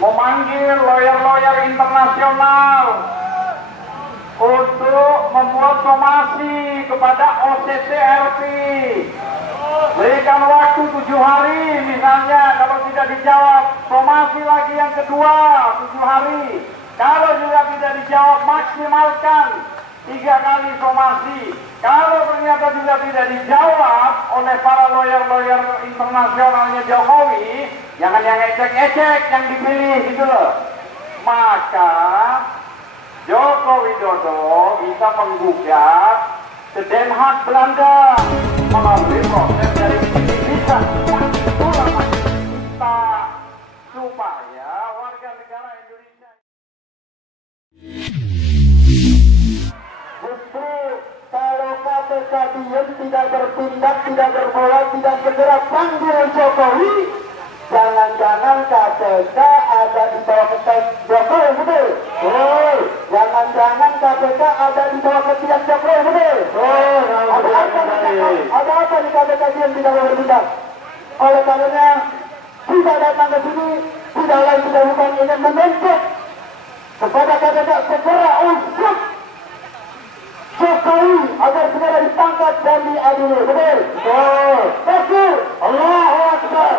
memanggil lawyer-lawyer internasional untuk membuat somasi kepada OCCRP. Berikan waktu 7 hari misalnya, kalau tidak dijawab somasi lagi yang kedua 7 hari. Kalau juga tidak dijawab maksimalkan 3 kali somasi. Kalau ternyata juga tidak dijawab oleh para lawyer-lawyer internasionalnya Jokowi, jangan yang ecek-ecek yang dipilih gitu loh. Maka Joko Widodo bisa menggugat ke Den Haag Belanda melalui proses dari bisa. Itulah kita supaya warga negara Indonesia justru kalau KPK diam, tidak bertindak, tidak berbuat, tidak segera panggil Jokowi, jangan-jangan KPK ada di bawah ketiak Jokowi, betul? Oh, jangan-jangan KPK ada di bawah ketiak Jokowi, betul? Oh, ada apa di KPK diam, tidak bertindak? Oleh karenanya kita datang ke sini tidak lain tidak bukan ingin menuntut kepada KPK segera usut Jokowi agar segera ditangkap dan diadili, betul? Oh, takbir, Allahu Akbar,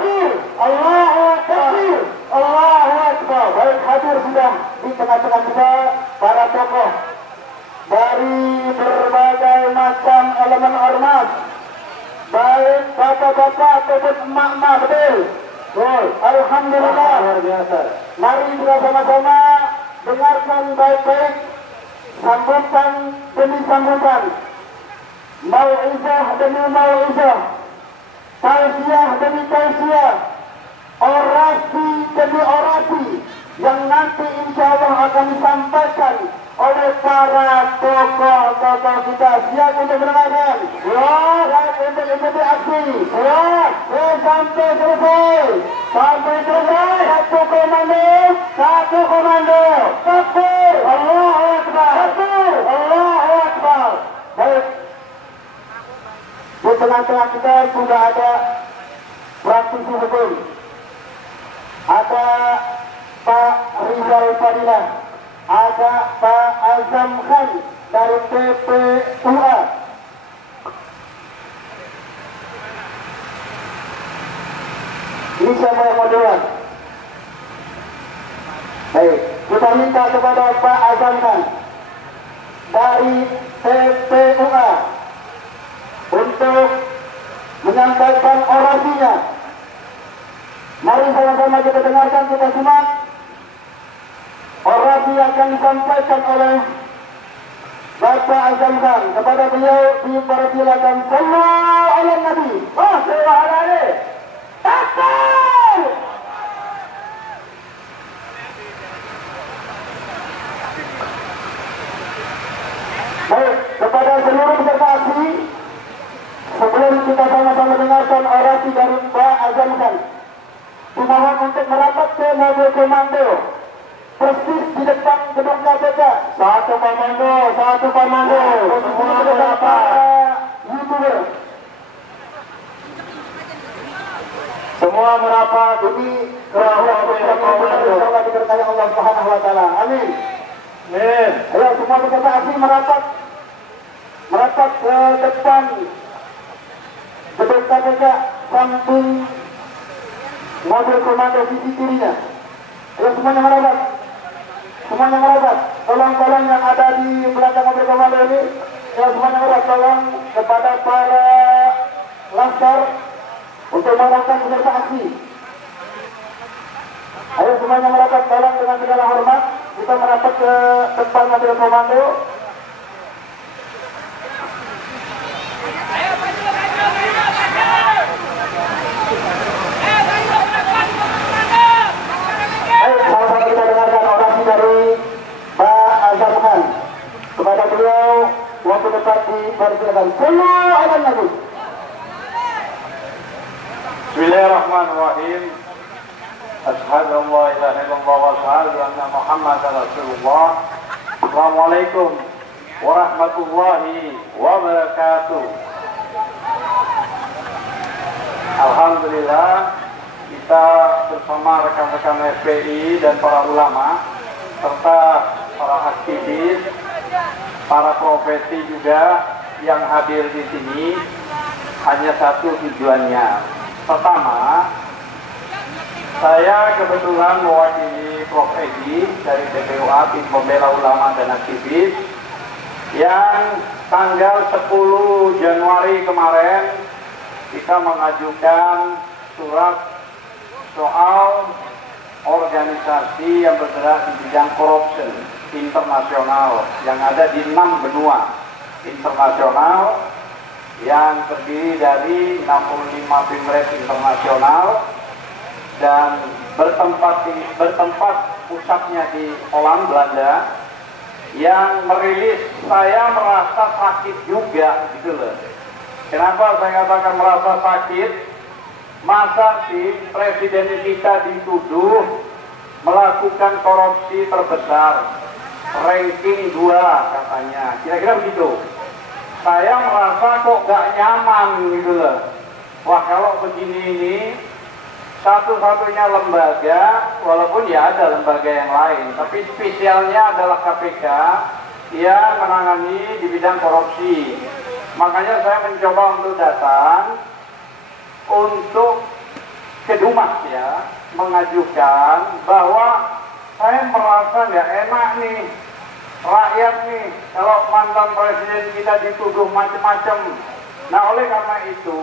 Allahu Akbar, Allahu Akbar. Baik, hadir sudah di tengah-tengah kita para tokoh dari berbagai macam elemen ormas, baik bapak-bapak ataupun emak-emak, betul? Oh, alhamdulillah, luar biasa. Mari kita sama-sama dengarkan baik-baik sambutan demi sambutan, mau'izah demi mau'izah, tausiah demi tausiah, orasi demi orasi yang nanti insya Allah akan disampaikan oleh para tokoh-tokoh kita. Siap untuk mendengarkan? Siap untuk ikuti aksi? Siap. Sampai selesai. Sampai selesai. Satu komando. Satu komando. Takbir. Allahu Akbar. Takbir. Allahu Akbar. Baik. Di tengah-tengah kita sudah ada praktisi hukum. Ada Pak Rizal Fadilah, ada Pak Azam Khan dari PPUA. Ini siapa yang mau duluan? Baik, kita minta kepada Pak Azam Khan dari PPUA untuk menyampaikan orasinya. Mari sama-sama kita dengarkan, kita simak orasi yang akan disampaikan oleh Bapak Azam Khan. Kepada beliau dipersilakan. Sallallahu ala Nabi. Sallallahu alaihi. Takbir. Baik, kepada seluruh peserta aksi, sebelum kita sama-sama dengarkan orasi dari Pak Azam Khan, dimohon untuk merapat ke mobil komando persis di depan gedung KPK. Satu komando, satu komando. Semua merapat. YouTuber. Semua merapat demi kerajaan komando. Semoga diberkahi Allah Subhanahu wa taala. Amin. Amin. Ayo semua peserta aksi merapat ke depan gedung KPK samping mobil komando sisi kirinya. Ayo semuanya merapat. Semuanya merapat. Tolong-tolong yang ada di belakang mobil komando ini, ya semuanya merapat. Tolong kepada para laskar untuk mengarahkan peserta aksi. Ayo semuanya merapat. Tolong dengan segala hormat kita merapat ke depan mobil komando. Sama-sama kita dengarkan orasi dari Pak Azam Khan. Kepada beliau waktu dekat dipersilakan. Sallallahu ala Nabi. Bismillahirrahmanirrahim. Asyhadu an la ilaha illallah wa asyhadu anna Muhammadar Rasulullah. Assalamualaikum warahmatullahi wabarakatuh. Alhamdulillah, kita bersama rekan-rekan FPI dan para ulama serta para aktivis, para profesi juga yang hadir di sini hanya satu tujuannya. Pertama, saya kebetulan mewakili Prof. Edi dari TPUA, Tim Pembela Ulama dan Aktivis, yang tanggal 10 Januari kemarin kita mengajukan surat soal organisasi yang bergerak di bidang corruption internasional yang ada di 6 benua internasional yang terdiri dari 65 Pimret internasional dan bertempat pusatnya di Holland, Belanda, yang merilis. Saya merasa sakit juga gitu loh. Kenapa saya katakan merasa sakit? Masa sih presiden kita dituduh melakukan korupsi terbesar, ranking 2 katanya, kira-kira begitu. Saya merasa kok gak nyaman gitu loh. Wah, kalau begini ini satu-satunya lembaga, walaupun ya ada lembaga yang lain, tapi spesialnya adalah KPK yang menangani di bidang korupsi. Makanya saya mencoba untuk datang untuk ke Dumas ya, mengajukan bahwa saya merasa nggak enak nih, rakyat nih, kalau mantan presiden kita dituduh macam-macam. Nah, oleh karena itu,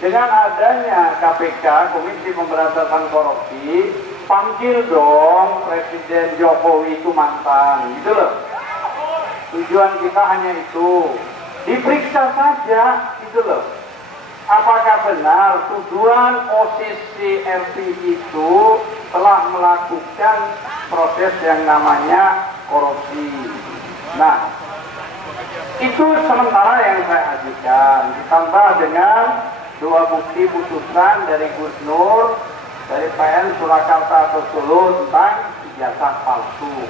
dengan adanya KPK, Komisi Pemberantasan Korupsi, panggil dong Presiden Jokowi itu mantan, gitu loh. Tujuan kita hanya itu, diperiksa saja, gitu loh. Apakah benar tuduhan OSIS RP itu telah melakukan proses yang namanya korupsi. Nah, itu sementara yang saya ajukan, ditambah dengan 2 bukti putusan dari Gubernur, dari PN Surakarta atau Solo tentang ijazah palsu.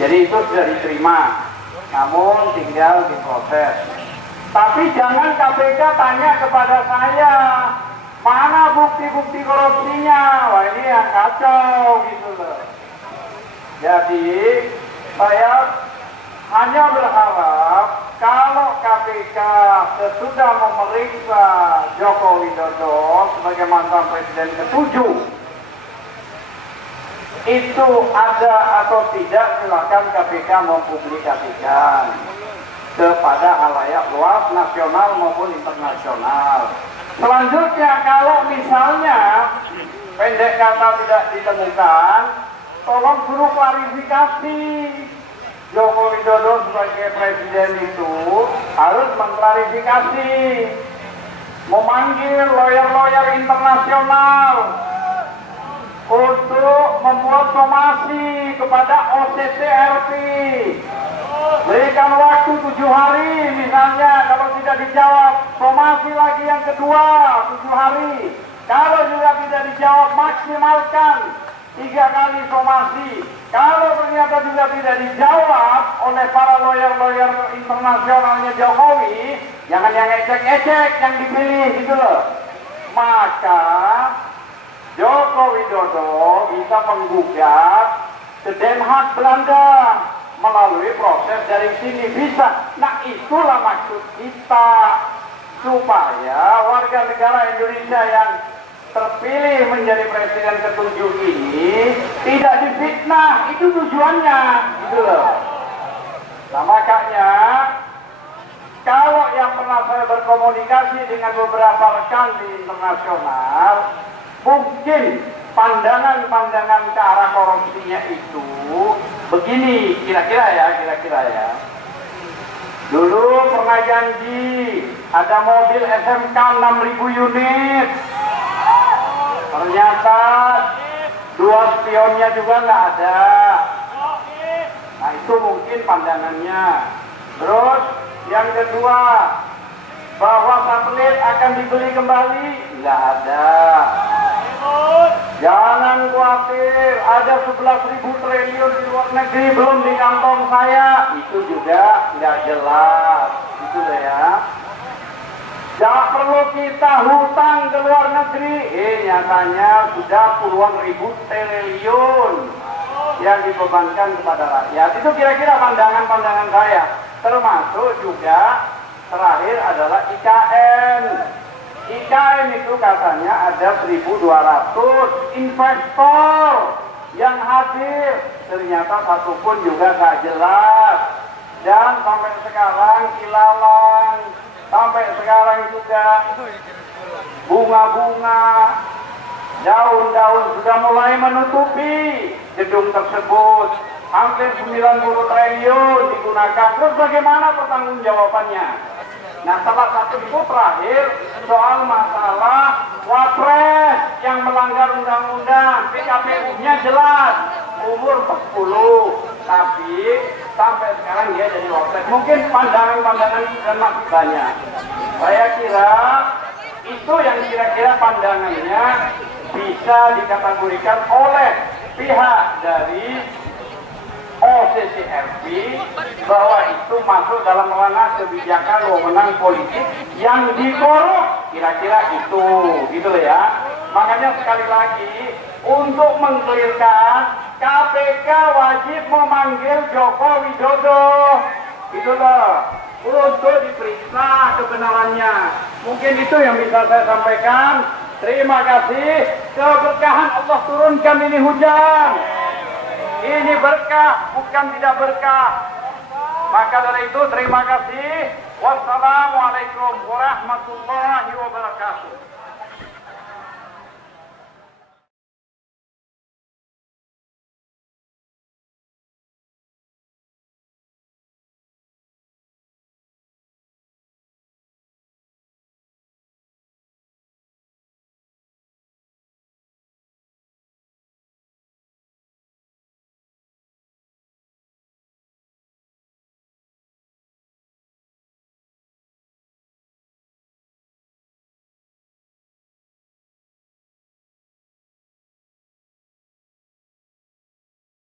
Jadi itu sudah diterima, namun tinggal diproses. Tapi jangan KPK tanya kepada saya, mana bukti-bukti korupsinya? Wah, ini yang kacau gitu loh. Jadi saya hanya berharap kalau KPK sesudah memeriksa Joko Widodo sebagai mantan presiden ke-7 itu ada atau tidak, silakan KPK mempublikasikan kepada halayak luas nasional maupun internasional. Selanjutnya, kalau misalnya pendek kata tidak ditemukan, tolong suruh klarifikasi. Joko Widodo sebagai presiden itu harus mengklarifikasi, memanggil lawyer-lawyer internasional untuk membuat somasi kepada OCCRP. Berikan waktu 7 hari misalnya, kalau tidak dijawab somasi lagi yang kedua 7 hari. Kalau juga tidak dijawab, maksimalkan 3 kali somasi. Kalau ternyata juga tidak dijawab oleh para lawyer-lawyer internasionalnya Jokowi, jangan yang ecek-ecek yang dipilih gitu loh. Maka Joko Widodo bisa menggugat ke Den Haag Belanda melalui proses dari sini, bisa. Nah, itulah maksud kita, supaya warga negara Indonesia yang terpilih menjadi presiden ke-7 ini tidak difitnah. Itu tujuannya gitu loh. Nah, makanya kalau yang pernah saya berkomunikasi dengan beberapa rekan di internasional, mungkin pandangan-pandangan ke arah korupsinya itu begini, kira-kira ya. Dulu pernah janji ada mobil SMK 6.000 unit. Ternyata 2 spionnya juga nggak ada. Nah, itu mungkin pandangannya. Terus yang kedua, bahwa satelit akan dibeli kembali, nggak ada. Jangan khawatir, ada 11.000 triliun di luar negeri belum di kantong saya. Itu juga nggak jelas, gitu ya. Jangan perlu kita hutang ke luar negeri. Nyatanya sudah puluhan ribu triliun yang dibebankan kepada rakyat. Itu kira-kira pandangan-pandangan saya. Termasuk juga terakhir adalah IKN. IKN itu katanya ada 1.200 investor yang hadir. Ternyata satupun juga gak jelas. Dan sampai sekarang ilalang. Sampai sekarang juga bunga-bunga, daun-daun sudah mulai menutupi gedung tersebut. Hampir 90 triliun digunakan. Terus bagaimana pertanggungjawabannya? Nah, salah satu itu terakhir soal masalah Wapres yang melanggar undang-undang. PKPU-nya jelas umur 40, tapi sampai sekarang dia jadi Wapres. Mungkin pandangan-pandangan dan masih banyak. Saya kira itu yang kira-kira pandangannya bisa dikategorikan oleh pihak dari OCCRP bahwa itu masuk dalam ranah kebijakan wewenang politik yang dikorup, kira-kira itu, gitu ya. Makanya sekali lagi untuk mengkelirkan KPK wajib memanggil Joko Widodo, gitu loh, untuk diperiksa kebenarannya. Mungkin itu yang bisa saya sampaikan. Terima kasih. Keberkahan Allah turunkan ini hujan. Ini berkah, bukan tidak berkah. Maka dari itu terima kasih. Wassalamualaikum warahmatullahi wabarakatuh.